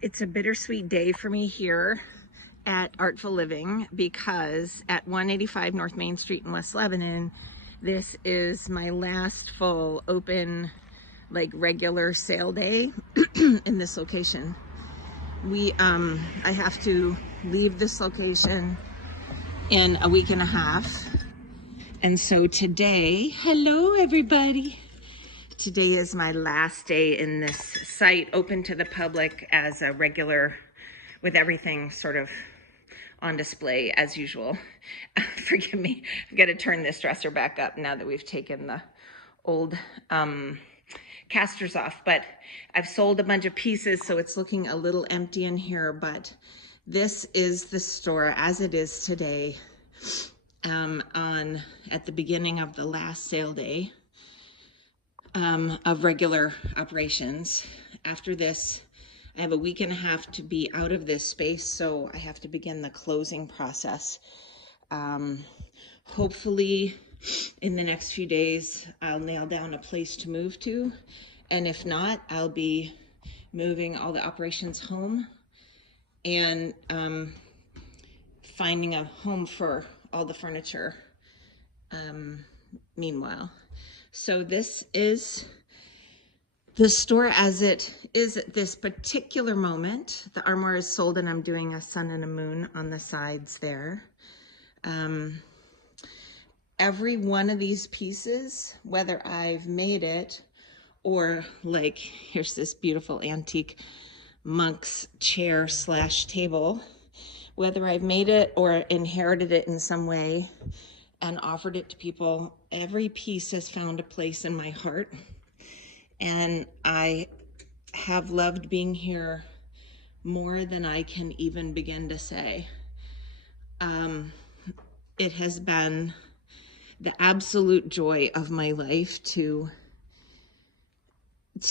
It's a bittersweet day for me here at Artful Living because at 185 North Main Street in West Lebanon, this is my last full open, like regular sale day in this location. I have to leave this location in a week and a half. And so today, hello everybody. Today is my last day in this site, open to the public as a regular, with everything sort of on display as usual. Forgive me, I've got to turn this dresser back up now that we've taken the old casters off, but I've sold a bunch of pieces, so it's looking a little empty in here, but this is the store as it is today at the beginning of the last sale day of regular operations. After this, I have a week and a half to be out of this space, so I have to begin the closing process. Hopefully in the next few days, I'll nail down a place to move to. And if not, I'll be moving all the operations home and finding a home for all the furniture meanwhile. So this is the store as it is at this particular moment. The armoire is sold and I'm doing a sun and a moon on the sides there. Every one of these pieces, whether I've made it or like, here's this beautiful antique monk's chair / table, whether I've made it or inherited it in some way and offered it to people, every piece has found a place in my heart. And I have loved being here more than I can even begin to say. It has been the absolute joy of my life to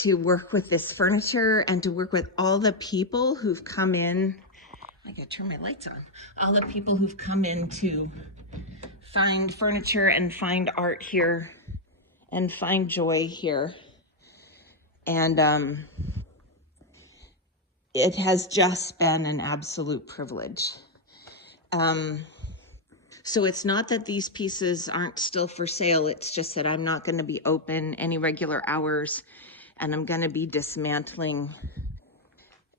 work with this furniture and to work with all the people who've come in. I gotta turn my lights on. All the people who've come in to find furniture and find art here and find joy here. And it has just been an absolute privilege. So it's not that these pieces aren't still for sale. It's just that I'm not going to be open any regular hours, and I'm going to be dismantling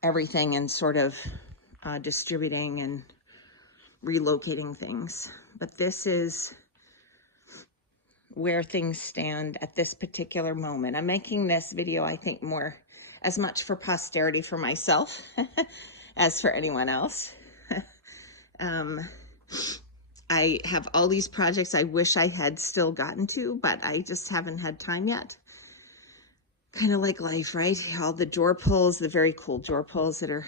everything and sort of distributing and relocating things. But this is where things stand at this particular moment. I'm making this video, I think, more as much for posterity for myself as for anyone else. I have all these projects I wish I had still gotten to, but I just haven't had time yet. Kind of like life, right? All the drawer pulls, the very cool drawer pulls that are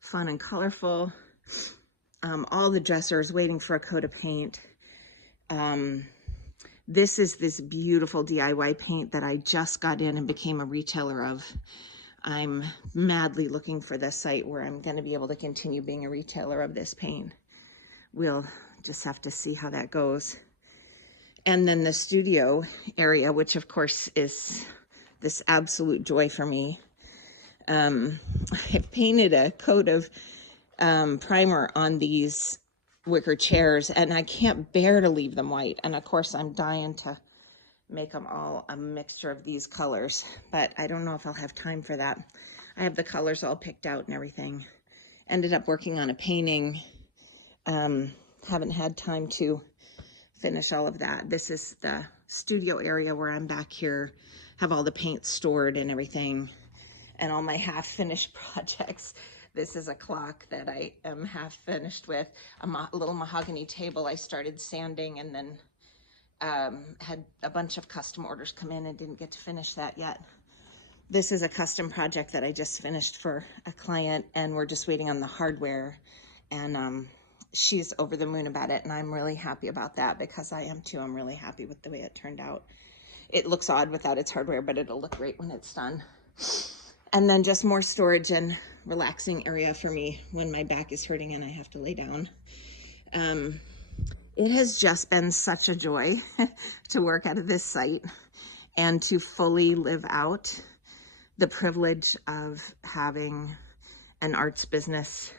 fun and colorful. All the dressers waiting for a coat of paint. This is this beautiful DIY paint that I just got in and became a retailer of. I'm madly looking for the site where I'm going to be able to continue being a retailer of this paint. We'll just have to see how that goes. And then the studio area, which of course is this absolute joy for me. I painted a coat of primer on these wicker chairs and I can't bear to leave them white. And of course I'm dying to make them all a mixture of these colors, but I don't know if I'll have time for that. I have the colors all picked out and everything. Ended up working on a painting. Haven't had time to finish all of that. This is the studio area where I'm back here, have all the paint stored and everything, and all my half-finished projects. This is a clock that I am half finished with, a little mahogany table I started sanding and then had a bunch of custom orders come in and didn't get to finish that yet. This is a custom project that I just finished for a client and we're just waiting on the hardware, and she's over the moon about it and I'm really happy about that because I am too. I'm really happy with the way it turned out. It looks odd without its hardware, but it'll look great when it's done. And then just more storage and relaxing area for me when my back is hurting and I have to lay down. It has just been such a joy to work out of this site and to fully live out the privilege of having an arts business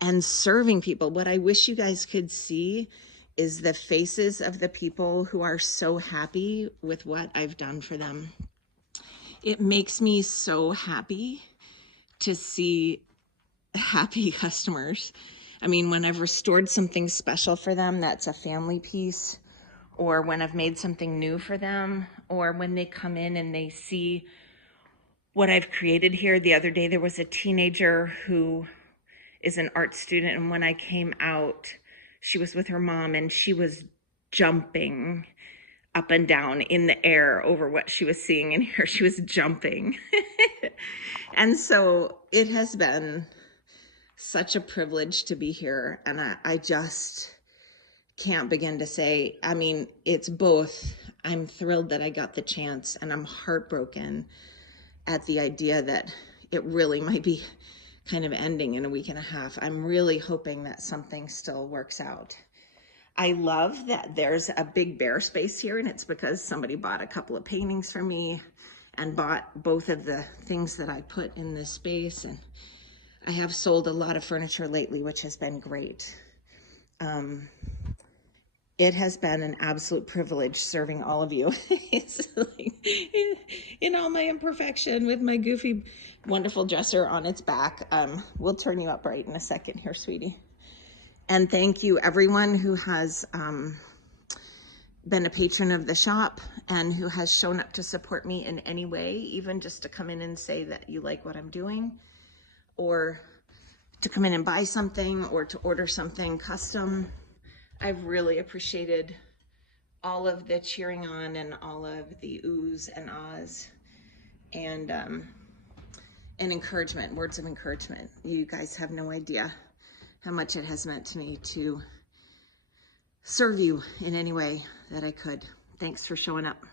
and serving people. What I wish you guys could see is the faces of the people who are so happy with what I've done for them. It makes me so happy to see happy customers. I mean, when I've restored something special for them, that's a family piece, or when I've made something new for them, or when they come in and they see what I've created here. The other day, there was a teenager who is an art student, and when I came out, she was with her mom and she was jumping up and down in the air over what she was seeing in here. She was jumping. And so it has been such a privilege to be here, and I just can't begin to say. I mean, it's both. I'm thrilled that I got the chance, and I'm heartbroken at the idea that it really might be kind of ending in a week and a half. I'm really hoping that something still works out. I love that there's a big bare space here, and it's because somebody bought a couple of paintings from me and bought both of the things that I put in this space. And I have sold a lot of furniture lately, which has been great. It has been an absolute privilege serving all of you. It's like, in all my imperfection, with my goofy, wonderful dresser on its back. We'll turn you up right in a second here, sweetie. And thank you, everyone who has been a patron of the shop and who has shown up to support me in any way, even just to come in and say that you like what I'm doing, or to come in and buy something, or to order something custom. I've really appreciated all of the cheering on and all of the oohs and ahs and encouragement, words of encouragement. You guys have no idea how much it has meant to me to serve you in any way that I could. Thanks for showing up.